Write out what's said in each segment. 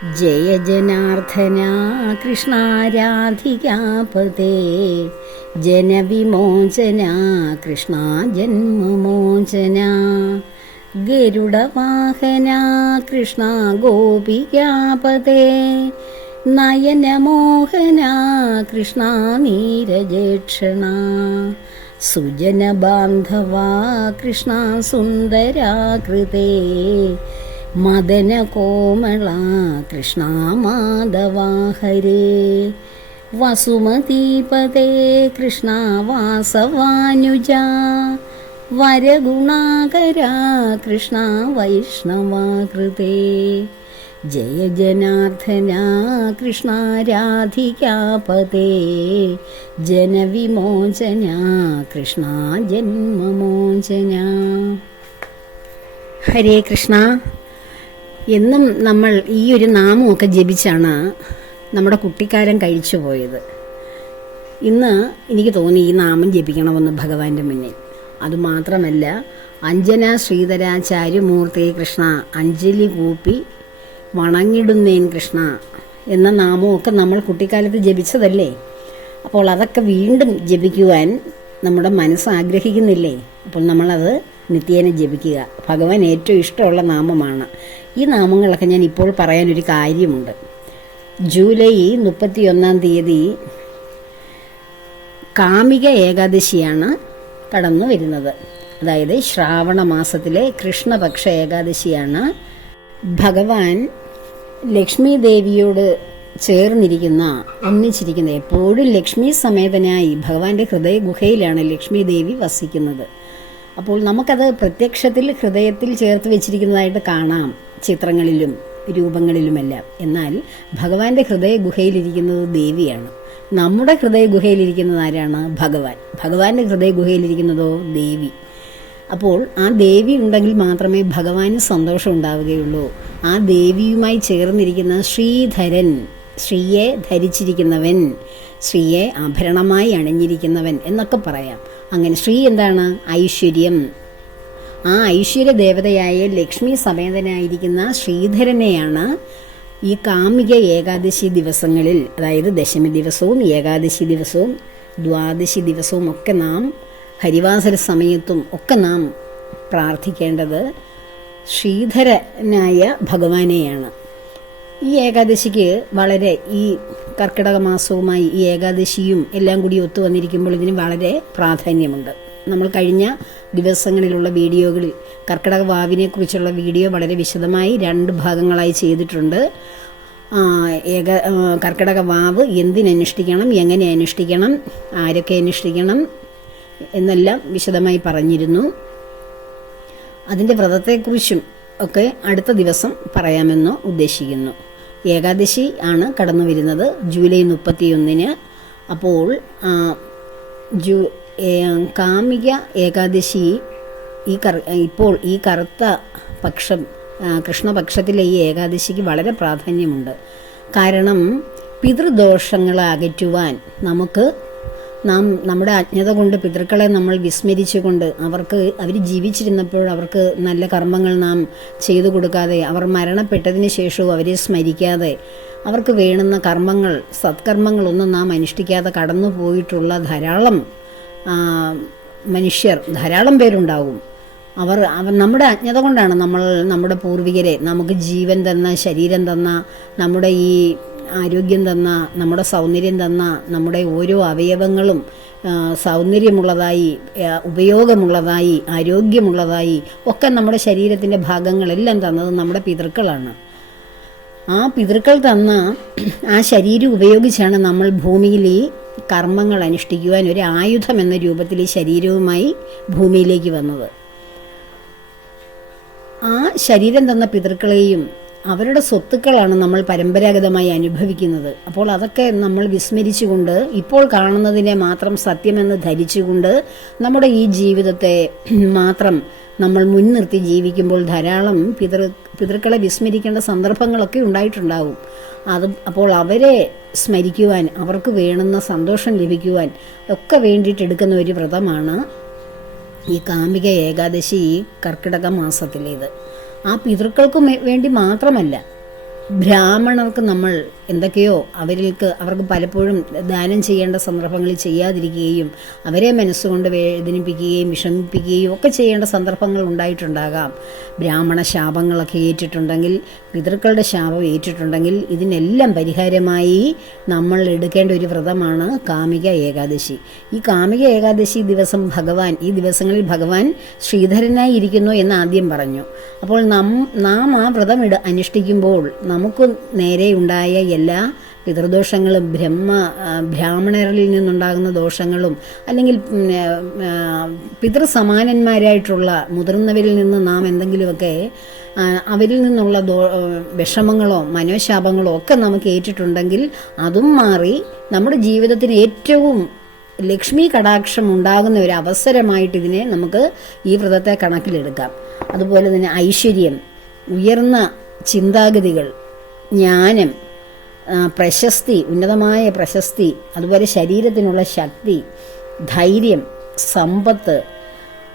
ജയ ജനാർദ്ദന കൃഷ്ണാരാധികാപതേ. ജനവിമോചന കൃഷ്ണ ജന്മമോചന ഗരുഡവാഹന കൃഷ്ണ ഗോപികാപതേ നയനമോഹന കൃഷ്ണ നീരജേക്ഷണ സുജനബാന്ധവാ കൃഷ്ണ സുന്ദരാകൃതേ മദന കോമള കൃഷ്ണ മാധവാ വസുമതീപതേ കൃഷ്ണ വാസവാനുജ വരഗുണാകര കൃഷ്ണ വൈഷ്ണവാകൃതേ ജയ ജനാർദ്ദന കൃഷ്ണ രാധികാപതേ ജനവിമോചന കൃഷ്ണ ജന്മമോചന ഹരേ കൃഷ്ണ. എന്നും നമ്മൾ ഈ ഒരു നാമമൊക്കെ ജപിച്ചാണ് നമ്മുടെ കുട്ടിക്കാലം കഴിച്ചു പോയത്. ഇന്ന് എനിക്ക് തോന്നി ഈ നാമം ജപിക്കണമെന്ന് ഭഗവാന്റെ മുന്നിൽ. അതുമാത്രമല്ല അഞ്ജന ശ്രീധരാചാര്യമൂർത്തി കൃഷ്ണ അഞ്ജലി കൂപ്പി വണങ്ങിടുന്നേൻ കൃഷ്ണ എന്ന നാമമൊക്കെ നമ്മൾ കുട്ടിക്കാലത്ത് ജപിച്ചതല്ലേ? അപ്പോൾ അതൊക്കെ വീണ്ടും ജപിക്കുവാൻ നമ്മുടെ മനസ്സ് ആഗ്രഹിക്കുന്നില്ലേ? അപ്പോൾ നമ്മളത് നിത്യേന ജപിക്കുക. ഭഗവാൻ ഏറ്റവും ഇഷ്ടമുള്ള നാമമാണ്. ഈ നാമങ്ങളൊക്കെ ഞാൻ ഇപ്പോൾ പറയാനൊരു കാര്യമുണ്ട്. ജൂലൈ മുപ്പത്തിയൊന്നാം തീയതി കാമിക ഏകാദശിയാണ് കടന്നു വരുന്നത്. അതായത് ശ്രാവണ മാസത്തിലെ കൃഷ്ണപക്ഷ ഏകാദശിയാണ് ഭഗവാൻ ലക്ഷ്മി ദേവിയോട് ചേർന്നിരിക്കുന്ന ഒന്നിച്ചിരിക്കുന്ന എപ്പോഴും ലക്ഷ്മി സമേതനായി ഭഗവാന്റെ ഹൃദയ ഗുഹയിലാണ് ലക്ഷ്മി ദേവി വസിക്കുന്നത്. അപ്പോൾ നമുക്കത് പ്രത്യക്ഷത്തിൽ ഹൃദയത്തിൽ ചേർത്ത് വെച്ചിരിക്കുന്നതായിട്ട് കാണാം ചിത്രങ്ങളിലും രൂപങ്ങളിലുമെല്ലാം. എന്നാൽ ഭഗവാന്റെ ഹൃദയ ഗുഹയിലിരിക്കുന്നത് ദേവിയാണ്. നമ്മുടെ ഹൃദയ ഗുഹയിലിരിക്കുന്നത് ആരാണ്? ഭഗവാൻ. ഭഗവാന്റെ ഹൃദയ ഗുഹയിലിരിക്കുന്നതോ ദേവി. അപ്പോൾ ആ ദേവി ഉണ്ടെങ്കിൽ മാത്രമേ ഭഗവാന് സന്തോഷം ഉണ്ടാവുകയുള്ളൂ. ആ ദേവിയുമായി ചേർന്നിരിക്കുന്ന ശ്രീധരൻ ശ്രീയെ ധരിച്ചിരിക്കുന്നവൻ ശ്രീയെ ആഭരണമായി അണിഞ്ഞിരിക്കുന്നവൻ എന്നൊക്കെ പറയാം. അങ്ങനെ ശ്രീ എന്താണ്? ഐശ്വര്യം. ആ ഐശ്വര്യ ദേവതയായ ലക്ഷ്മി സമേതനായിരിക്കുന്ന ശ്രീധരനെയാണ് ഈ കാമിക ഏകാദശി ദിവസങ്ങളിൽ അതായത് ദശമി ദിവസവും ഏകാദശി ദിവസവും ദ്വാദശി ദിവസവും ഒക്കെ നാം ഹരിവാസര സമയത്തും ഒക്കെ നാം പ്രാർത്ഥിക്കേണ്ടത് ശ്രീധരനായ ഭഗവാനെയാണ്. ഈ ഏകാദശിക്ക് വളരെ ഈ കർക്കിടക മാസവുമായി ഈ ഏകാദശിയും എല്ലാം കൂടി ഒത്തു വന്നിരിക്കുമ്പോൾ ഇതിന് വളരെ പ്രാധാന്യമുണ്ട്. നമ്മൾ കഴിഞ്ഞ ദിവസങ്ങളിലുള്ള വീഡിയോകളിൽ കർക്കിടക വാവിനെക്കുറിച്ചുള്ള വീഡിയോ വളരെ വിശദമായി രണ്ട് ഭാഗങ്ങളായി ചെയ്തിട്ടുണ്ട്. ഏക കർക്കിടക വാവ് എന്തിനനുഷ്ഠിക്കണം എങ്ങനെ അനുഷ്ഠിക്കണം ആരൊക്കെ അനുഷ്ഠിക്കണം എന്നെല്ലാം വിശദമായി പറഞ്ഞിരുന്നു. അതിന്റെ വ്രതത്തെക്കുറിച്ചും ഒക്കെ അടുത്ത ദിവസം പറയാമെന്ന് ഉദ്ദേശിക്കുന്നു. ഏകാദശി ആണ് കടന്നു വരുന്നത്. ജൂലൈ മുപ്പത്തിയൊന്നിന്. അപ്പോൾ ജൂ കാമിക ഏകാദശി ഈ കർ ഇപ്പോൾ ഈ കറുത്ത പക്ഷം കൃഷ്ണപക്ഷത്തിലെ ഈ ഏകാദശിക്ക് വളരെ പ്രാധാന്യമുണ്ട്. കാരണം പിതൃദോഷങ്ങളെ അകറ്റുവാൻ നമുക്ക് നാം നമ്മുടെ അജ്ഞത കൊണ്ട് പിതൃക്കളെ നമ്മൾ വിസ്മരിച്ചുകൊണ്ട് അവർക്ക് അവർ ജീവിച്ചിരുന്നപ്പോൾ അവർക്ക് നല്ല കർമ്മങ്ങൾ നാം ചെയ്തു കൊടുക്കാതെ അവർ മരണപ്പെട്ടതിന് ശേഷവും അവരെ സ്മരിക്കാതെ അവർക്ക് വേണ്ടുന്ന കർമ്മങ്ങൾ സത്കർമ്മങ്ങളൊന്നും നാം അനുഷ്ഠിക്കാതെ കടന്നു പോയിട്ടുള്ള ധാരാളം മനുഷ്യർ ധാരാളം പേരുണ്ടാകും. അവർ അവർ നമ്മുടെ അജ്ഞത കൊണ്ടാണ് നമ്മൾ നമ്മുടെ പൂർവികരെ നമുക്ക് ജീവൻ തന്ന ശരീരം തന്ന നമ്മുടെ ഈ ആരോഗ്യം തന്ന നമ്മുടെ സൗന്ദര്യം തന്ന നമ്മുടെ ഓരോ അവയവങ്ങളും സൗന്ദര്യമുള്ളതായി ഉപയോഗമുള്ളതായി ആരോഗ്യമുള്ളതായി ഒക്കെ നമ്മുടെ ശരീരത്തിന്റെ ഭാഗങ്ങളെല്ലാം തന്നത് നമ്മുടെ പിതൃക്കളാണ്. ആ പിതൃക്കൾ തന്ന ആ ശരീരം ഉപയോഗിച്ചാണ് നമ്മൾ ഭൂമിയിൽ ഈ കർമ്മങ്ങൾ അനുഷ്ഠിക്കുവാൻ ഒരു ആയുധം എന്ന രൂപത്തിൽ ഈ ശരീരവുമായി ഭൂമിയിലേക്ക് വന്നത്. ആ ശരീരം തന്ന പിതൃക്കളെയും അവരുടെ സ്വത്തുക്കളാണ് നമ്മൾ പരമ്പരാഗതമായി അനുഭവിക്കുന്നത്. അപ്പോൾ അതൊക്കെ നമ്മൾ വിസ്മരിച്ചുകൊണ്ട് ഇപ്പോൾ കാണുന്നതിനെ മാത്രം സത്യമെന്ന് ധരിച്ചുകൊണ്ട് നമ്മുടെ ഈ ജീവിതത്തെ മാത്രം നമ്മൾ മുൻനിർത്തി ജീവിക്കുമ്പോൾ ധാരാളം പിതൃ പിതൃക്കളെ വിസ്മരിക്കേണ്ട സന്ദർഭങ്ങളൊക്കെ ഉണ്ടായിട്ടുണ്ടാവും അത് അപ്പോൾ അവരെ സ്മരിക്കുവാൻ അവർക്ക് വേണുന്ന സന്തോഷം ലഭിക്കുവാൻ ഒക്കെ വേണ്ടിയിട്ട് എടുക്കുന്ന ഒരു വ്രതമാണ് ഈ കാമിക ഏകാദശി ഈ കർക്കിടക മാസത്തിലേത്. ആ പിതൃക്കൾക്ക് വേണ്ടി മാത്രമല്ല ബ്രാഹ്മണർക്ക് നമ്മൾ എന്തൊക്കെയോ അവർക്ക് അവർക്ക് പലപ്പോഴും ദാനം ചെയ്യേണ്ട സന്ദർഭങ്ങളിൽ ചെയ്യാതിരിക്കുകയും അവരെ മനസ്സുകൊണ്ട് വേദനിപ്പിക്കുകയും വിഷമിപ്പിക്കുകയും ഒക്കെ ചെയ്യേണ്ട സന്ദർഭങ്ങൾ ഉണ്ടായിട്ടുണ്ടാകാം. ബ്രാഹ്മണ ശാപങ്ങളൊക്കെ ഏറ്റിട്ടുണ്ടെങ്കിൽ പിതൃക്കളുടെ ശാപം ഏറ്റിട്ടുണ്ടെങ്കിൽ ഇതിനെല്ലാം പരിഹാരമായി നമ്മൾ എടുക്കേണ്ട ഒരു വ്രതമാണ് കാമിക ഏകാദശി. ഈ കാമിക ഏകാദശി ദിവസം ഭഗവാൻ ഈ ദിവസങ്ങളിൽ ഭഗവാൻ ശ്രീധരനായി ഇരിക്കുന്നു എന്ന് ആദ്യം പറഞ്ഞു. അപ്പോൾ നം നാം ആ വ്രതം അനുഷ്ഠിക്കുമ്പോൾ നമുക്ക് നേരെ ഉണ്ടായ എല്ലാ പിതൃദോഷങ്ങളും ബ്രഹ്മ ബ്രാഹ്മണരിൽ നിന്നുണ്ടാകുന്ന ദോഷങ്ങളും അല്ലെങ്കിൽ പിതൃസമാനന്മാരായിട്ടുള്ള മുതിർന്നവരിൽ നിന്ന് നാം എന്തെങ്കിലുമൊക്കെ അവരിൽ നിന്നുള്ള ദോ വിഷമങ്ങളോ മനോശാപങ്ങളോ ഒക്കെ നമുക്ക് ഏറ്റിട്ടുണ്ടെങ്കിൽ അതും മാറി നമ്മുടെ ജീവിതത്തിന് ഏറ്റവും ലക്ഷ്മി കടാക്ഷം ഉണ്ടാകുന്ന ഒരു അവസരമായിട്ട് ഇതിനെ നമുക്ക് ഈ വ്രതത്തെ കണക്കിലെടുക്കാം. അതുപോലെ തന്നെ ഐശ്വര്യം ഉയർന്ന ചിന്താഗതികൾ ജ്ഞാനം പ്രശസ്തി ഉന്നതമായ പ്രശസ്തി അതുപോലെ ശരീരത്തിനുള്ള ശക്തി ധൈര്യം സമ്പത്ത്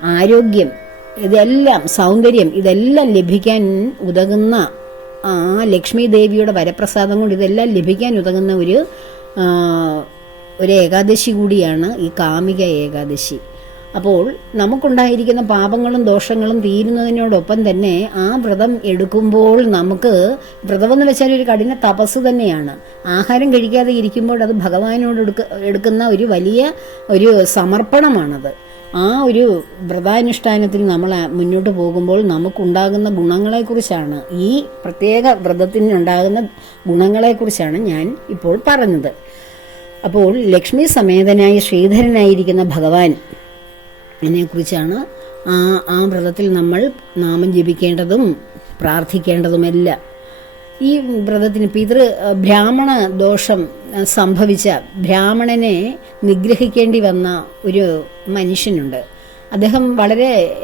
ആരോഗ്യം ഇതെല്ലാം സൗന്ദര്യം ഇതെല്ലാം ലഭിക്കാൻ ഉതകുന്ന ആ ലക്ഷ്മി ദേവിയുടെ വരപ്രസാദം കൊണ്ട് ഇതെല്ലാം ലഭിക്കാൻ ഉതകുന്ന ഒരു ഒരു ഏകാദശി കൂടിയാണ് ഈ കാമിക ഏകാദശി. അപ്പോൾ നമുക്കുണ്ടായിരിക്കുന്ന പാപങ്ങളും ദോഷങ്ങളും തീരുന്നതിനോടൊപ്പം തന്നെ ആ വ്രതം എടുക്കുമ്പോൾ നമുക്ക് വ്രതമെന്ന് വെച്ചാൽ ഒരു കഠിന തപസ് തന്നെയാണ്. ആഹാരം കഴിക്കാതെ ഇരിക്കുമ്പോൾ അത് ഭഗവാനോട് എടുക്ക എടുക്കുന്ന ഒരു വലിയ ഒരു സമർപ്പണമാണത്. ആ ഒരു വ്രതാനുഷ്ഠാനത്തിൽ നമ്മൾ മുന്നോട്ട് പോകുമ്പോൾ നമുക്കുണ്ടാകുന്ന ഗുണങ്ങളെക്കുറിച്ചാണ്. ഈ പ്രത്യേക വ്രതത്തിനുണ്ടാകുന്ന ഗുണങ്ങളെക്കുറിച്ചാണ് ഞാൻ ഇപ്പോൾ പറഞ്ഞത്. അപ്പോൾ ലക്ഷ്മി സമേതനായി ശ്രീധരനായിരിക്കുന്ന ഭഗവാൻ കുറിച്ചാണ് ആ ആ വ്രതത്തിൽ നമ്മൾ നാമം ജപിക്കേണ്ടതും പ്രാർത്ഥിക്കേണ്ടതുമെല്ലാം. ഈ വ്രതത്തിന് പിതൃ ബ്രാഹ്മണ ദോഷം സംഭവിച്ച ബ്രാഹ്മണനെ നിഗ്രഹിക്കേണ്ടി വന്ന ഒരു മനുഷ്യനുണ്ട്. അദ്ദേഹം വളരെ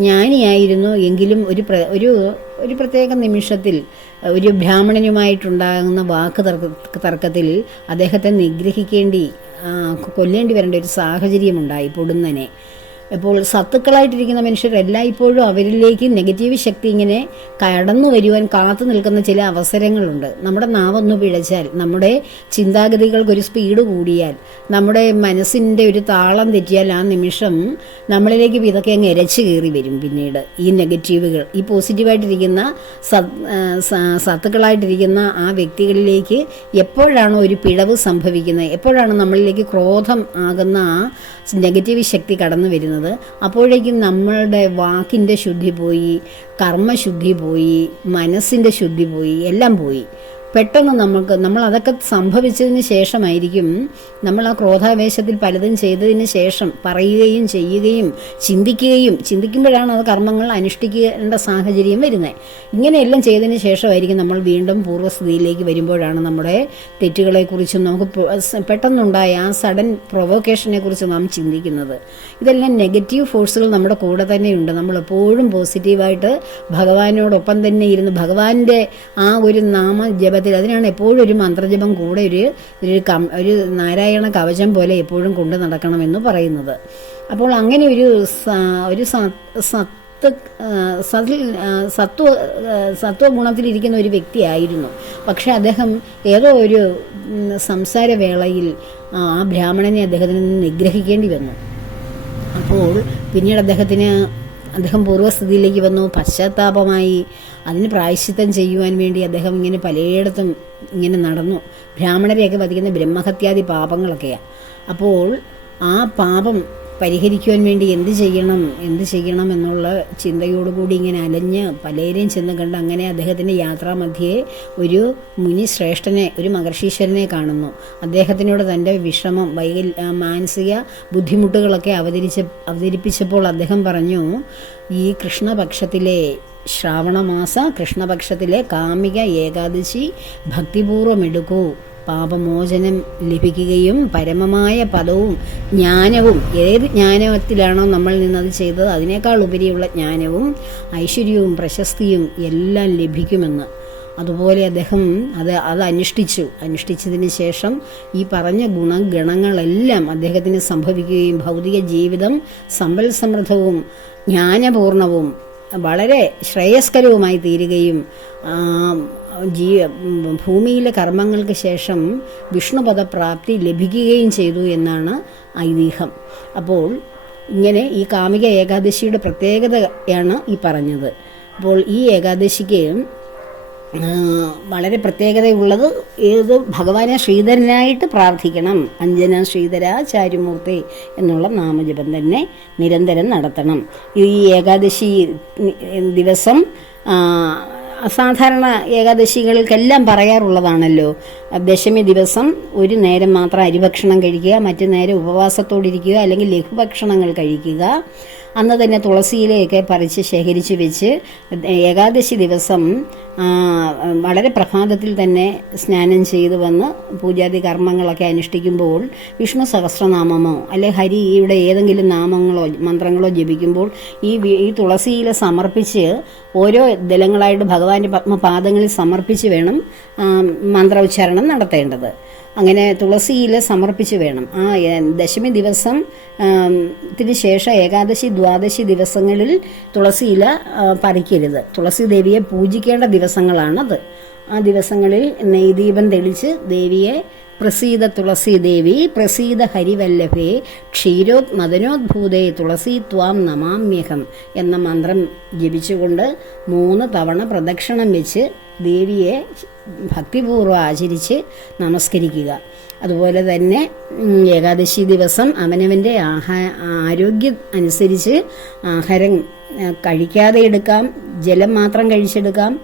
ജ്ഞാനിയായിരുന്നു. എങ്കിലും ഒരു ഒരു ഒരു പ്രത്യേക നിമിഷത്തിൽ ഒരു ബ്രാഹ്മണനുമായിട്ടുണ്ടാകുന്ന വാക്ക് തർക്ക തർക്കത്തിൽ അദ്ദേഹത്തെ നിഗ്രഹിക്കേണ്ടി കൊല്ലേണ്ടി വരേണ്ട ഒരു സാഹചര്യമുണ്ടായി പൊടുന്നനെ. ഇപ്പോൾ സത്തുക്കളായിട്ടിരിക്കുന്ന മനുഷ്യർ എല്ലായ്പ്പോഴും അവരിലേക്ക് നെഗറ്റീവ് ശക്തി ഇങ്ങനെ കടന്നു വരുവാൻ കാത്തു നിൽക്കുന്ന ചില അവസരങ്ങളുണ്ട്. നമ്മുടെ നാവൊന്ന് പിഴച്ചാൽ നമ്മുടെ ചിന്താഗതികൾക്കൊരു സ്പീഡ് കൂടിയാൽ നമ്മുടെ മനസ്സിന്റെ ഒരു താളം തെറ്റിയാൽ ആ നിമിഷം നമ്മളിലേക്ക് ഇതൊക്കെ അങ്ങ് ഇരച്ചു കയറി വരും പിന്നീട്. ഈ നെഗറ്റീവുകൾ ഈ പോസിറ്റീവായിട്ടിരിക്കുന്ന സത്തുക്കളായിട്ടിരിക്കുന്ന ആ വ്യക്തികളിലേക്ക് എപ്പോഴാണോ ഒരു പിഴവ് സംഭവിക്കുന്നത് എപ്പോഴാണ് നമ്മളിലേക്ക് ക്രോധം ആകുന്ന ആ നെഗറ്റീവ് ശക്തി കടന്നു വരുന്നത്. അപ്പോഴേക്കും നമ്മളുടെ വാക്കിന്റെ ശുദ്ധി പോയി കർമ്മശുദ്ധി പോയി മനസ്സിന്റെ ശുദ്ധി പോയി എല്ലാം പോയി. പെട്ടെന്ന് നമുക്ക് നമ്മൾ അതൊക്കെ സംഭവിച്ചതിന് ശേഷമായിരിക്കും നമ്മൾ ആ ക്രോധാവേശത്തിൽ പലതും ചെയ്തതിന് ശേഷം പറയുകയും ചെയ്യുകയും ചിന്തിക്കുകയും ചിന്തിക്കുമ്പോഴാണ് അത് കർമ്മങ്ങൾ അനുഷ്ഠിക്കേണ്ട സാഹചര്യം വരുന്നത്. ഇങ്ങനെയെല്ലാം ചെയ്തതിന് ശേഷമായിരിക്കും നമ്മൾ വീണ്ടും പൂർവസ്ഥിതിയിലേക്ക് വരുമ്പോഴാണ് നമ്മുടെ തെറ്റുകളെക്കുറിച്ചും നമുക്ക് പെട്ടെന്നുണ്ടായ ആ സഡൻ പ്രൊവോക്കേഷനെ കുറിച്ച് നാം ചിന്തിക്കുന്നത്. ഇതെല്ലാം നെഗറ്റീവ് ഫോഴ്സുകൾ നമ്മുടെ കൂടെ തന്നെയുണ്ട് നമ്മൾ എപ്പോഴും പോസിറ്റീവായിട്ട് ഭഗവാനോടൊപ്പം തന്നെ ഇരുന്ന് ഭഗവാന്റെ ആ ഒരു നാമ ജപത്തിൽ അതിനാണ് എപ്പോഴും ഒരു മന്ത്രജപം കൂടെ ഒരു ഒരു കം ഒരു നാരായണ കവചം പോലെ എപ്പോഴും കൊണ്ടു നടക്കണമെന്ന് പറയുന്നത്. അപ്പോൾ അങ്ങനെ ഒരു ഒരു സത്ത് സതിൽ ആ, സത്വ ഗുണത്തിലിരിക്കുന്ന ഒരു വ്യക്തിയായിരുന്നു പക്ഷെ അദ്ദേഹം ഏതോ ഒരു സംസാരവേളയിൽ ആ ബ്രാഹ്മണനെ അദ്ദേഹത്തിന് നിഗ്രഹിക്കേണ്ടി വന്നു. അപ്പോൾ പിന്നീട് അദ്ദേഹത്തിന് അദ്ദേഹം പൂർവസ്ഥിതിയിലേക്ക് വന്നു. പശ്ചാത്താപമായി അതിന് പ്രായശ്ചിത്തം ചെയ്യുവാൻ വേണ്ടി അദ്ദേഹം ഇങ്ങനെ പലയിടത്തും ഇങ്ങനെ നടന്നു. ബ്രാഹ്മണരെയൊക്കെ വധിക്കുന്ന ബ്രഹ്മഹത്യാദി പാപങ്ങളൊക്കെയാണ് അപ്പോൾ ആ പാപം പരിഹരിക്കുവാൻ വേണ്ടി എന്ത് ചെയ്യണം എന്ത് ചെയ്യണം എന്നുള്ള ചിന്തയോടുകൂടി ഇങ്ങനെ അലഞ്ഞ് പലരെയും ചെന്ന് കണ്ട് അങ്ങനെ അദ്ദേഹത്തിന്റെ യാത്രാമധ്യേ ഒരു മുനി ശ്രേഷ്ഠനെ ഒരു മഹർഷീശ്വരനെ കാണുന്നു. അദ്ദേഹത്തിനോട് തന്റെ വിഷമം വൈകൽ മാനസിക ബുദ്ധിമുട്ടുകളൊക്കെ അവതരിച്ച അവതരിപ്പിച്ചപ്പോൾ അദ്ദേഹം പറഞ്ഞു ഈ കൃഷ്ണപക്ഷത്തിലെ ശ്രാവണമാസ കൃഷ്ണപക്ഷത്തിലെ കാമിക ഏകാദശി ഭക്തിപൂർവം എടുക്കൂ. പാപമോചനം ലഭിക്കുകയും പരമമായ പദവും ജ്ഞാനവും ഏത് ജ്ഞാനത്തിലാണോ നമ്മൾ നിന്നത് ചെയ്തത് അതിനേക്കാൾ ഉപരിയുള്ള ജ്ഞാനവും ഐശ്വര്യവും പ്രശസ്തിയും എല്ലാം ലഭിക്കുമെന്ന്. അതുപോലെ അദ്ദേഹം അത് അത് അനുഷ്ഠിച്ചു. അനുഷ്ഠിച്ചതിന് ശേഷം ഈ പറഞ്ഞ ഗുണഗണങ്ങളെല്ലാം അദ്ദേഹത്തിന് സംഭവിക്കുകയും ഭൗതിക ജീവിതം സമ്പൽ സമൃദ്ധവും ജ്ഞാനപൂർണവും വളരെ ശ്രേയസ്കരവുമായി തീരുകയും ആ, ജീ ഭൂമിയിലെ കർമ്മങ്ങൾക്ക് ശേഷം വിഷ്ണുപദപ്രാപ്തി ലഭിക്കുകയും ചെയ്തു എന്നാണ് ഐതിഹ്യം. അപ്പോൾ ഇങ്ങനെ ഈ കാമിക ഏകാദശിയുടെ പ്രത്യേകതയാണ് ഈ പറഞ്ഞത്. അപ്പോൾ ഈ ഏകാദശിക്ക് വളരെ പ്രത്യേകതയുള്ളത് ഏത് ഭഗവാനെ ശ്രീധരനായിട്ട് പ്രാർത്ഥിക്കണം. അഞ്ജന ശ്രീധര ചാരുമൂർത്തി എന്നുള്ള നാമജപം തന്നെ നിരന്തരം നടത്തണം. ഈ ഏകാദശി ദിവസം സാധാരണ ഏകാദശികൾക്കെല്ലാം പറയാറുള്ളതാണല്ലോ. ദശമി ദിവസം ഒരു നേരം മാത്രം അരിഭക്ഷണം കഴിക്കുക മറ്റു നേരം ഉപവാസത്തോടിരിക്കുക അല്ലെങ്കിൽ ലഘുഭക്ഷണങ്ങൾ കഴിക്കുക. അന്ന് തന്നെ തുളസിയിലയൊക്കെ പറിച്ച് ശേഖരിച്ച് വെച്ച് ഏകാദശി ദിവസം വളരെ പ്രഭാതത്തിൽ തന്നെ സ്നാനം ചെയ്തു വന്ന് പൂജാതി കർമ്മങ്ങളൊക്കെ അനുഷ്ഠിക്കുമ്പോൾ വിഷ്ണു സഹസ്രനാമമോ അല്ലെ ഹരിയുടെ ഏതെങ്കിലും നാമങ്ങളോ മന്ത്രങ്ങളോ ജപിക്കുമ്പോൾ ഈ ഈ തുളസിയില സമർപ്പിച്ച് ഓരോ ദലങ്ങളായിട്ട് ഭഗവാന്റെ പത്മപാദങ്ങളിൽ സമർപ്പിച്ച് വേണം മന്ത്രോച്ചാരണം നടത്തേണ്ടത്. അങ്ങനെ തുളസിയിൽ സമർപ്പിച്ച് വേണം. ആ ദശമി ദിവസം ത്തിന് ശേഷം ഏകാദശി ദ്വാദശി ദിവസങ്ങളിൽ തുളസിയില ആ, പറിക്കരുത്. തുളസി ദേവിയെ പൂജിക്കേണ്ട ദിവസങ്ങളാണത്. ആ ദിവസങ്ങളിൽ നെയ്ദീപം തെളിച്ച് ദേവിയെ പ്രസീത തുളസി ദേവി പ്രസീത ഹരിവല്ലഭേ ക്ഷീരോത് മദനോദ്ഭൂതേ തുളസി ത്വാം നമാമ്യഹം എന്ന മന്ത്രം ജപിച്ചുകൊണ്ട് മൂന്ന് തവണ പ്രദക്ഷിണം വെച്ച് ദേവിയെ ഭക്തിപൂർവം ആചരിച്ച് നമസ്കരിക്കുക. അതുപോലെ തന്നെ ഏകാദശി ദിവസം അവനവന്റെ ആഹാ ആരോഗ്യം അനുസരിച്ച് ആഹാരം കഴിക്കാതെ എടുക്കാം ജലം മാത്രം കഴിച്ചെടുക്കാം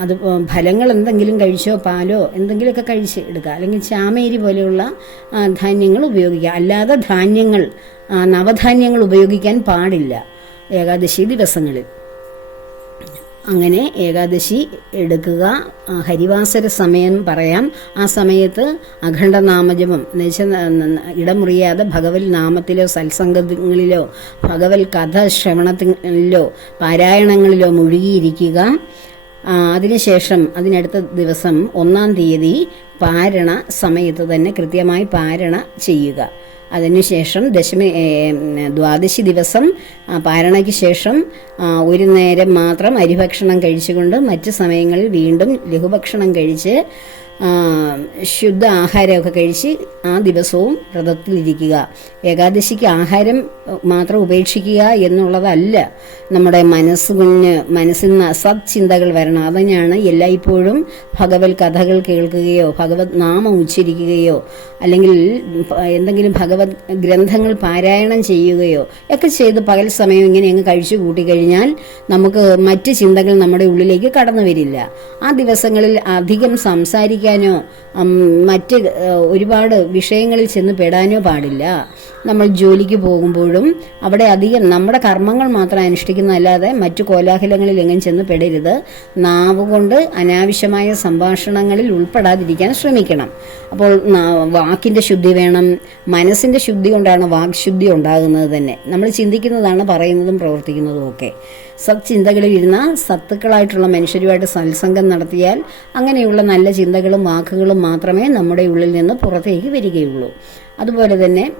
അത് ഫലങ്ങൾ എന്തെങ്കിലും കഴിച്ചോ പാലോ എന്തെങ്കിലുമൊക്കെ കഴിച്ച് എടുക്കുക അല്ലെങ്കിൽ ചാമേരി പോലെയുള്ള ധാന്യങ്ങൾ ഉപയോഗിക്കുക അല്ലാതെ ധാന്യങ്ങൾ നവധാന്യങ്ങൾ ഉപയോഗിക്കാൻ പാടില്ല ഏകാദശി ദിവസങ്ങളിൽ. അങ്ങനെ ഏകാദശി എടുക്കുക. ഹരിവാസര സമയം പറയാം. ആ സമയത്ത് അഖണ്ഡ നാമജപം ഇടമുറിയാതെ ഭഗവൽ നാമത്തിലോ സത്സംഗങ്ങളിലോ ഭഗവൽ കഥ ശ്രവണത്തിലോ പാരായണങ്ങളിലോ മുഴുകിയിരിക്കുക. അതിനുശേഷം അതിനടുത്ത ദിവസം ഒന്നാം തീയതി പാരണ സമയത്ത് തന്നെ കൃത്യമായി പാരണ ചെയ്യുക. അതിനുശേഷം ദശമി ദ്വാദശി ദിവസം പാരണയ്ക്ക് ശേഷം ഒരു നേരം മാത്രം അരിഭക്ഷണം കഴിച്ചുകൊണ്ട് മറ്റ് സമയങ്ങളിൽ വീണ്ടും ലഘുഭക്ഷണം കഴിച്ച് ശുദ്ധ ആഹാരമൊക്കെ കഴിച്ച് ആ ദിവസവും വ്രതത്തിലിരിക്കുക. ഏകാദശിക്ക് ആഹാരം മാത്രം ഉപേക്ഷിക്കുക എന്നുള്ളതല്ല നമ്മുടെ മനസ്സിന് മനസ്സിൽ നിന്ന് അസത് ചിന്തകൾ വരണം. അതിനാണ് എല്ലായ്പ്പോഴും ഭഗവത് കഥകൾ കേൾക്കുകയോ ഭഗവത് നാമം ഉച്ചരിക്കുകയോ അല്ലെങ്കിൽ എന്തെങ്കിലും ഭഗവത് ഗ്രന്ഥങ്ങൾ പാരായണം ചെയ്യുകയോ ഒക്കെ ചെയ്ത് പകൽ സമയം ഇങ്ങനെ അങ്ങ് കഴിച്ചു കൂട്ടിക്കഴിഞ്ഞാൽ നമുക്ക് മറ്റ് ചിന്തകൾ നമ്മുടെ ഉള്ളിലേക്ക് കടന്നു വരില്ല. ആ ദിവസങ്ങളിൽ അധികം സംസാരിക്കാനോ ഉം, മറ്റ് ഒരുപാട് വിഷയങ്ങളിൽ ചെന്ന് പെടാനോ പാടില്ല. നമ്മൾ ജോലിക്ക് പോകുമ്പോഴും അവിടെ അധികം നമ്മുടെ കർമ്മങ്ങൾ മാത്രം അനുഷ്ഠിക്കുന്നതല്ലാതെ മറ്റു കോലാഹലങ്ങളിൽ എങ്ങും ചെന്ന് പെടരുത്. നാവ് കൊണ്ട് അനാവശ്യമായ സംഭാഷണങ്ങളിൽ ഉൾപ്പെടാതിരിക്കാൻ ശ്രമിക്കണം. അപ്പോൾ വാക്കിന്റെ ശുദ്ധി വേണം. മനസ്സിന്റെ ശുദ്ധി കൊണ്ടാണ് വാക് ശുദ്ധി ഉണ്ടാകുന്നത് തന്നെ. നമ്മൾ ചിന്തിക്കുന്നതാണ് പറയുന്നതും പ്രവർത്തിക്കുന്നതും ഒക്കെ. സത്ചിന്തകളിൽ ഇരുന്ന സത്തുക്കളായിട്ടുള്ള മനുഷ്യരുമായിട്ട് സത്സംഗം നടത്തിയാൽ അങ്ങനെയുള്ള നല്ല ചിന്തകളും വാക്കുകളും മാത്രമേ നമ്മുടെ ഉള്ളിൽ നിന്ന് പുറത്തേക്ക് വരികയുള്ളൂ. അതുപോലെ തന്നെ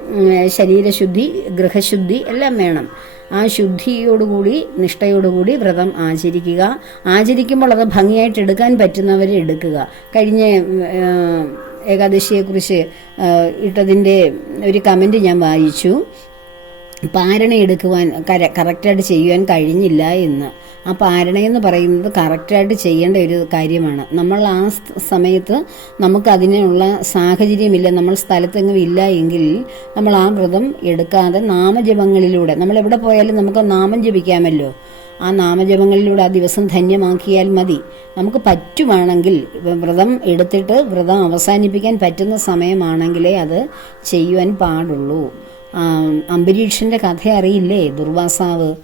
ശരീരശുദ്ധി ഗൃഹശുദ്ധി എല്ലാം വേണം. ആ ശുദ്ധിയോടുകൂടി നിഷ്ഠയോടുകൂടി വ്രതം ആചരിക്കുക. ആചരിക്കുമ്പോൾ അത് ഭംഗിയായിട്ട് എടുക്കാൻ പറ്റുന്നവരെ എടുക്കുക. കഴിഞ്ഞ ഏകാദശിയെക്കുറിച്ച് ഇട്ടതിന്റെ ഒരു കമന്റ് ഞാൻ വായിച്ചു. പാരണ എടുക്കുവാൻ കര കറക്റ്റായിട്ട് ചെയ്യുവാൻ കഴിഞ്ഞില്ല എന്ന്. ആ പാരണ എന്ന് പറയുന്നത് കറക്റ്റായിട്ട് ചെയ്യേണ്ട ഒരു കാര്യമാണ്. നമ്മൾ ആ സമയത്ത് നമുക്ക് അതിനുള്ള സാഹചര്യമില്ല നമ്മൾ സ്ഥലത്തെങ്ങും ഇല്ല എങ്കിൽ നമ്മൾ ആ വ്രതം എടുക്കാതെ നാമജപങ്ങളിലൂടെ നമ്മൾ എവിടെ പോയാലും നമുക്ക് നാമം ജപിക്കാമല്ലോ. ആ നാമജപങ്ങളിലൂടെ ആ ദിവസം ധന്യമാക്കിയാൽ മതി. നമുക്ക് പറ്റുവാണെങ്കിൽ വ്രതം എടുത്തിട്ട് വ്രതം അവസാനിപ്പിക്കാൻ പറ്റുന്ന സമയമാണെങ്കിലേ അത് ചെയ്യുവാൻ പാടുള്ളൂ. ആ, അംബരീഷന്റെ കഥ അറിയില്ലേ? ദുർവാസാവ്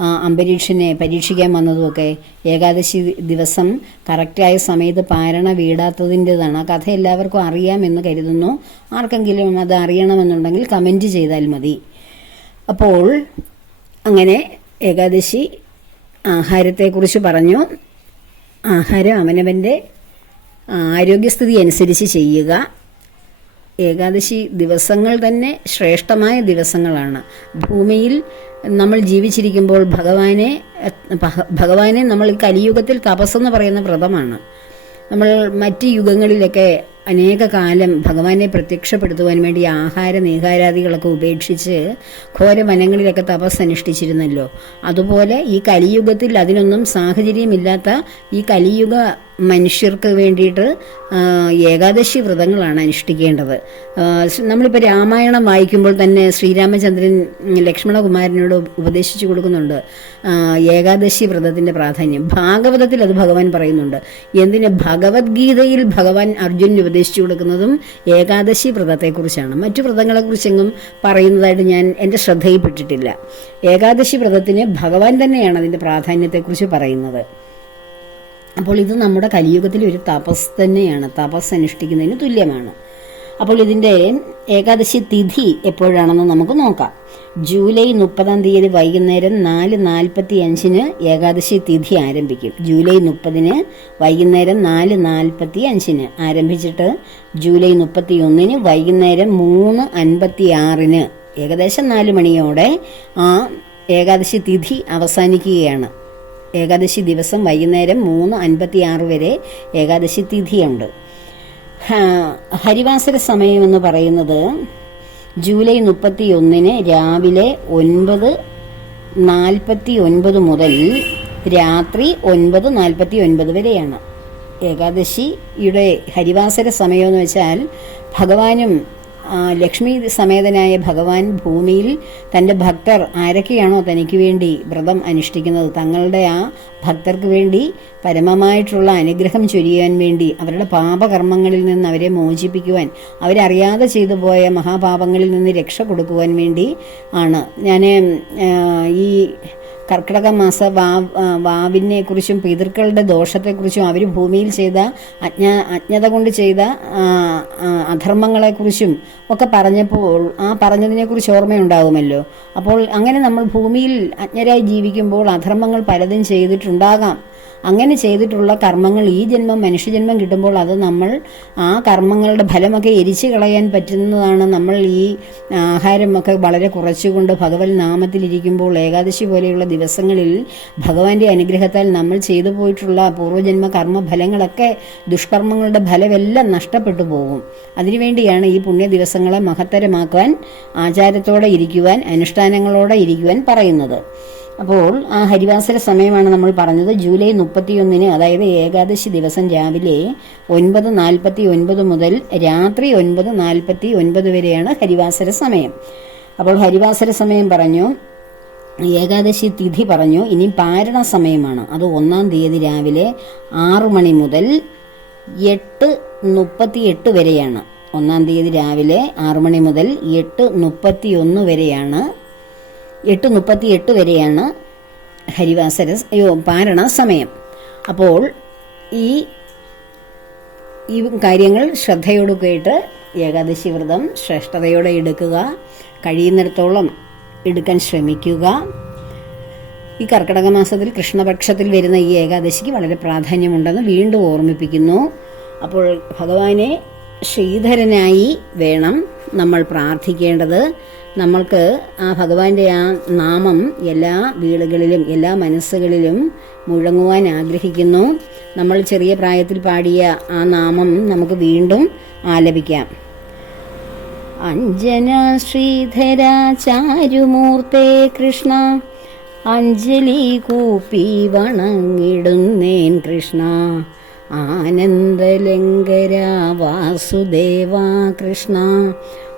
അംബരീഷനെ പരീക്ഷിക്കാൻ വന്നതുമൊക്കെ. ഏകാദശി ദിവസം കറക്റ്റായ സമയത്ത് പാരണ വീടാത്തതിന്റെതാണ് ആ കഥ എല്ലാവർക്കും അറിയാമെന്ന് കരുതുന്നു. ആർക്കെങ്കിലും അത് അറിയണമെന്നുണ്ടെങ്കിൽ കമന്റ് ചെയ്താൽ മതി. അപ്പോൾ അങ്ങനെ ഏകാദശി ആഹാരത്തെക്കുറിച്ച് പറഞ്ഞു. ആഹാരം അവനവന്റെ ആരോഗ്യസ്ഥിതി അനുസരിച്ച് ചെയ്യുക. ഏകാദശി ദിവസങ്ങൾ തന്നെ ശ്രേഷ്ഠമായ ദിവസങ്ങളാണ്. ഭൂമിയിൽ നമ്മൾ ജീവിച്ചിരിക്കുമ്പോൾ ഭഗവാനെ ഭഗവാനെ നമ്മൾ കലിയുഗത്തിൽ തപസ്സെന്ന് പറയുന്ന വ്രതമാണ്. നമ്മൾ മറ്റ് യുഗങ്ങളിലൊക്കെ അനേക കാലം ഭഗവാനെ പ്രത്യക്ഷപ്പെടുത്തുവാൻ വേണ്ടി ആഹാര നീഹാരാദികളൊക്കെ ഉപേക്ഷിച്ച് ഘോര വനങ്ങളിലൊക്കെ തപസ് അനുഷ്ഠിച്ചിരുന്നല്ലോ. അതുപോലെ ഈ കലിയുഗത്തിൽ അതിനൊന്നും സാഹചര്യമില്ലാത്ത ഈ കലിയുഗ മനുഷ്യർക്ക് വേണ്ടിയിട്ട് ഏകാദശി വ്രതങ്ങളാണ് അനുഷ്ഠിക്കേണ്ടത്. നമ്മളിപ്പോൾ രാമായണം വായിക്കുമ്പോൾ തന്നെ ശ്രീരാമചന്ദ്രൻ ലക്ഷ്മണകുമാരനോട് ഉപദേശിച്ചു കൊടുക്കുന്നുണ്ട് ഏകാദശി വ്രതത്തിന്റെ പ്രാധാന്യം. ഭാഗവതത്തിൽ അത് ഭഗവാൻ പറയുന്നുണ്ട്. എന്തിന്? ഭഗവത്ഗീതയിൽ ഭഗവാൻ അർജുനൻ ഉപദേശിച്ചു കൊടുക്കുന്നതും ഏകാദശി വ്രതത്തെക്കുറിച്ചാണ്. മറ്റു വ്രതങ്ങളെക്കുറിച്ചെങ്ങും പറയുന്നതായിട്ട് ഞാൻ എന്റെ ശ്രദ്ധയിൽപ്പെട്ടിട്ടില്ല. ഏകാദശി വ്രതത്തിന് ഭഗവാൻ തന്നെയാണ് അതിന്റെ പ്രാധാന്യത്തെക്കുറിച്ച് പറയുന്നത്. അപ്പോൾ ഇത് നമ്മുടെ കലിയുഗത്തിലെ ഒരു തപസ് തന്നെയാണ്. തപസ് അനുഷ്ഠിക്കുന്നതിന് തുല്യമാണ്. അപ്പോൾ ഇതിന്റെ ഏകാദശി തിഥി എപ്പോഴാണെന്ന് നമുക്ക് നോക്കാം. ജൂലൈ മുപ്പതാം തീയതി വൈകുന്നേരം നാല് നാൽപ്പത്തി അഞ്ചിന് ഏകാദശി തിഥി ആരംഭിക്കും. ജൂലൈ മുപ്പതിന് വൈകുന്നേരം നാല് നാൽപ്പത്തി അഞ്ചിന് ആരംഭിച്ചിട്ട് ജൂലൈ മുപ്പത്തി ഒന്നിന് വൈകുന്നേരം മൂന്ന് അൻപത്തി ആറിന് ഏകദേശം നാല് മണിയോടെ ആ ഏകാദശി തിഥി അവസാനിക്കുകയാണ്. ഏകാദശി ദിവസം വൈകുന്നേരം മൂന്ന് അൻപത്തി ആറ് വരെ ഏകാദശി തിഥിയുണ്ട്. ഹരിവാസര സമയം എന്ന് പറയുന്നത് ജൂലൈ മുപ്പത്തി ഒന്നിന് രാവിലെ ഒൻപത് നാൽപ്പത്തി ഒൻപത് മുതൽ രാത്രി ഒൻപത് നാൽപ്പത്തി ഒൻപത് വരെയാണ്. ഏകാദശിയുടെ ഹരിവാസര സമയമെന്ന് വെച്ചാൽ ഭഗവാനും ലക്ഷ്മി സമേതനായ ഭഗവാൻ ഭൂമിയിൽ തന്റെ ഭക്തർ ആരൊക്കെയാണോ തനിക്ക് വേണ്ടി വ്രതം അനുഷ്ഠിക്കുന്നത് തങ്ങളുടെ ആ ഭക്തർക്ക് വേണ്ടി പരമമായിട്ടുള്ള അനുഗ്രഹം ചൊരിയാൻ വേണ്ടി അവരുടെ പാപകർമ്മങ്ങളിൽ നിന്ന് അവരെ മോചിപ്പിക്കുവാൻ അവരറിയാതെ ചെയ്തു പോയ മഹാപാപങ്ങളിൽ നിന്ന് രക്ഷ കൊടുക്കുവാൻ വേണ്ടി ആണ്. ഞാൻ ഈ കർക്കിടക മാസ വാ വാവിനെക്കുറിച്ചും വാവിനെ കുറിച്ചും പിതൃക്കളുടെ ദോഷത്തെക്കുറിച്ചും അവർ ഭൂമിയിൽ ചെയ്ത അജ്ഞ അജ്ഞത കൊണ്ട് ചെയ്ത അധർമ്മങ്ങളെക്കുറിച്ചും ഒക്കെ പറഞ്ഞപ്പോൾ ആ പറഞ്ഞതിനെക്കുറിച്ച് ഓർമ്മയുണ്ടാകുമല്ലോ അപ്പോൾ അങ്ങനെ നമ്മൾ ഭൂമിയിൽ അജ്ഞരായി ജീവിക്കുമ്പോൾ അധർമ്മങ്ങൾ പലതും ചെയ്തിട്ടുണ്ടാകാം. അങ്ങനെ ചെയ്തിട്ടുള്ള കർമ്മങ്ങൾ ഈ ജന്മം മനുഷ്യജന്മം കിട്ടുമ്പോൾ അത് നമ്മൾ ആ കർമ്മങ്ങളുടെ ഫലമൊക്കെ എരിച്ചു കളയാൻ പറ്റുന്നതാണ് നമ്മൾ ഈ ആഹാരമൊക്കെ വളരെ കുറച്ചുകൊണ്ട് ഭഗവത് നാമത്തിലിരിക്കുമ്പോൾ ഏകാദശി പോലെയുള്ള ദിവസങ്ങളിൽ ഭഗവാന്റെ അനുഗ്രഹത്താൽ നമ്മൾ ചെയ്തു പോയിട്ടുള്ള പൂർവജന്മ കർമ്മ ഫലങ്ങളൊക്കെ ദുഷ്കർമ്മങ്ങളുടെ ഫലമെല്ലാം നഷ്ടപ്പെട്ടു പോകും. അതിനുവേണ്ടിയാണ് ഈ പുണ്യ ദിവസങ്ങളെ മഹത്തരമാക്കുവാൻ ആചാരത്തോടെ ഇരിക്കുവാൻ അനുഷ്ഠാനങ്ങളോടെ ഇരിക്കുവാൻ പറയുന്നത്. അപ്പോൾ ആ ഹരിവാസര സമയമാണ് നമ്മൾ പറഞ്ഞത്. ജൂലൈ മുപ്പത്തിയൊന്നിന് അതായത് ഏകാദശി ദിവസം രാവിലെ ഒൻപത് നാൽപ്പത്തി ഒൻപത് മുതൽ രാത്രി ഒൻപത് നാൽപ്പത്തി ഒൻപത് വരെയാണ് ഹരിവാസര സമയം. അപ്പോൾ ഹരിവാസര സമയം പറഞ്ഞു ഏകാദശി തിഥി പറഞ്ഞു. ഇനി പാരണ സമയമാണ്. അത് ഒന്നാം തീയതി രാവിലെ ആറു മണി മുതൽ എട്ട് മുപ്പത്തി എട്ട് വരെയാണ്. ഒന്നാം തീയതി രാവിലെ ആറു മണി മുതൽ എട്ട് മുപ്പത്തി ഒന്ന് വരെയാണ് എട്ട് മുപ്പത്തി എട്ട് വരെയാണ് ഹരിവാസര പാരണ സമയം. അപ്പോൾ ഈ ഈ കാര്യങ്ങൾ ശ്രദ്ധയോട് കേട്ട് ഏകാദശി വ്രതം ശ്രേഷ്ഠതയോടെ എടുക്കുക കഴിയുന്നിടത്തോളം എടുക്കാൻ ശ്രമിക്കുക. ഈ കർക്കിടക മാസത്തിൽ കൃഷ്ണപക്ഷത്തിൽ വരുന്ന ഈ ഏകാദശിക്ക് വളരെ പ്രാധാന്യമുണ്ടെന്ന് വീണ്ടും ഓർമ്മിപ്പിക്കുന്നു. അപ്പോൾ ഭഗവാനെ ശ്രീധരനായി വേണം നമ്മൾ പ്രാർത്ഥിക്കേണ്ടത്. നമ്മൾക്ക് ആ ഭഗവാന്റെ ആ നാമം എല്ലാ വീടുകളിലും എല്ലാ മനസ്സുകളിലും മുഴങ്ങുവാൻ ആഗ്രഹിക്കുന്നു. നമ്മൾ ചെറിയ പ്രായത്തിൽ പാടിയ ആ നാമം നമുക്ക് വീണ്ടും ആലപിക്കാം. അഞ്ജന ശ്രീധര ചാരുമൂർത്തേ കൃഷ്ണ അഞ്ജലി കൂപ്പി വണങ്ങിടുന്നേൻ കൃഷ്ണ ആനന്ദലങ്കര വാസുദേവ കൃഷ്ണ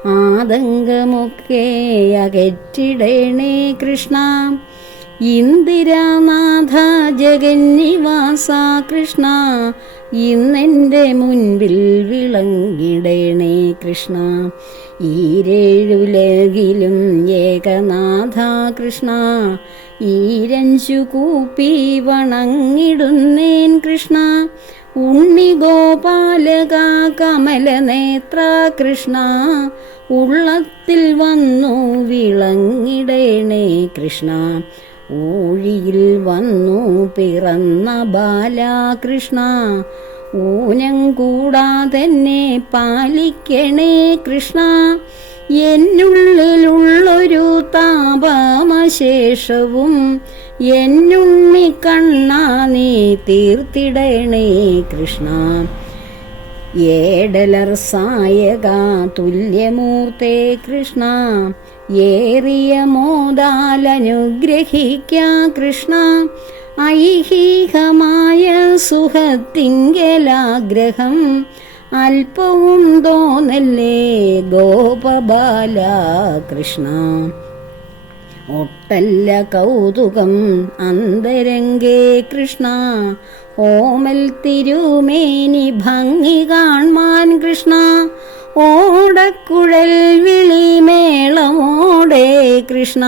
ആതങ്കമൊക്കെ അകറ്റിടേണേ കൃഷ്ണ. ഇന്ദിരാനാഥ ജഗന്നിവാസ കൃഷ്ണ ഇന്നെന്റെ മുൻപിൽ വിളങ്ങിടേണേ കൃഷ്ണ. ഈരേഴുലകിലും ഏകനാഥ കൃഷ്ണ ഈരഞ്ചു കൂപ്പി വണങ്ങിടുന്നേൻ കൃഷ്ണ. ഉണ്ണിഗോപാലക കമലനേത്ര കൃഷ്ണ ഉള്ളത്തിൽ വന്നു വിളങ്ങിടേണേ കൃഷ്ണ. ഊഴിയിൽ വന്നു പിറന്ന ബാലാകൃഷ്ണ ഊനം കൂടാതെന്നെ പാലിക്കണേ കൃഷ്ണ. എന്നുള്ളിലുള്ളൊരു താപമശേഷവും എന്നുണ്ണി കണ്ണാ നീ തീർത്തിടണേ കൃഷ്ണ. ഏടലർ സായക തുല്യമൂർത്തേ കൃഷ്ണ. ഏറിയ മോദാലനുഗ്രഹിക്ക കൃഷ്ണ. ഐഹികമായ സുഖത്തിങ്കലാഗ്രഹം അല്പവും തോന്നല്ലേ ഗോപബാല കൃഷ്ണ. ഒട്ടല്ല കൗതുകം അന്തരംഗേ കൃഷ്ണ. ഓമൽ തിരുമേനി ഭംഗി കാൺമാൻ കൃഷ്ണ. ഓടക്കുഴൽ വിളി മേളമോടെ കൃഷ്ണ.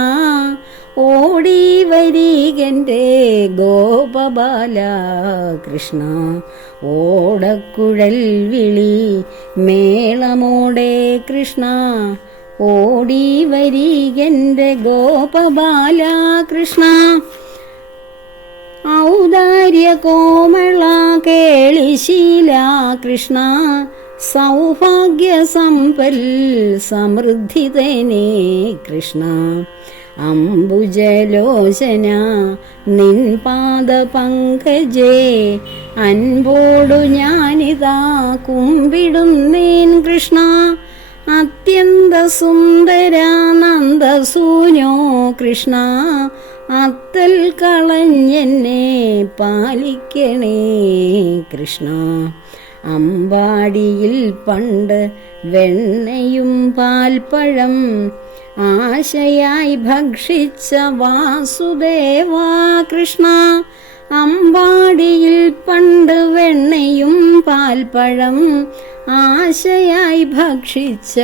ഓടി വരികന്റെ ഗോപബാല കൃഷ്ണ ഓടക്കുഴൽ വിളി മേളമോടെ കൃഷ്ണ. ഓടി വരികന്റെ ഗോപബാല കൃഷ്ണ ഔദാര്യ കോമള കേളിശീല കൃഷ്ണ സൗഭാഗ്യ സമ്പൽ സമൃദ്ധിതനേ കൃഷ്ണ. അംബുജലോചന നിൻ പാദ പങ്കജേ അൻപോടു ഞാനിതാ കുമ്പിടുന്നേൻ കൃഷ്ണ. അത്യന്ത സുന്ദരാനന്ദസൂനോ കൃഷ്ണ അത്തൽ കളഞ്ഞെന്നെ പാലിക്കണേ കൃഷ്ണ. അമ്പാടിയിൽ പണ്ട് വെണ്ണയും പാൽപ്പഴം ആശയായി ഭക്ഷിച്ച വാസുദേവ കൃഷ്ണ അമ്പാടിയിൽ പണ്ട് വെണ്ണയും പാൽപ്പഴം ആശയായി ഭക്ഷിച്ച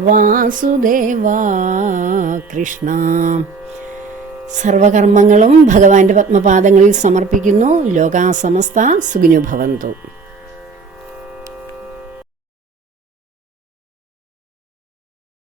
വാസുദേവ കൃഷ്ണ. സർവകർമ്മങ്ങളും ഭഗവാന്റെ പത്മപാദങ്ങളിൽ സമർപ്പിക്കുന്നു. ലോകാസമസ്ത സുഖിനു ഭവന്തു.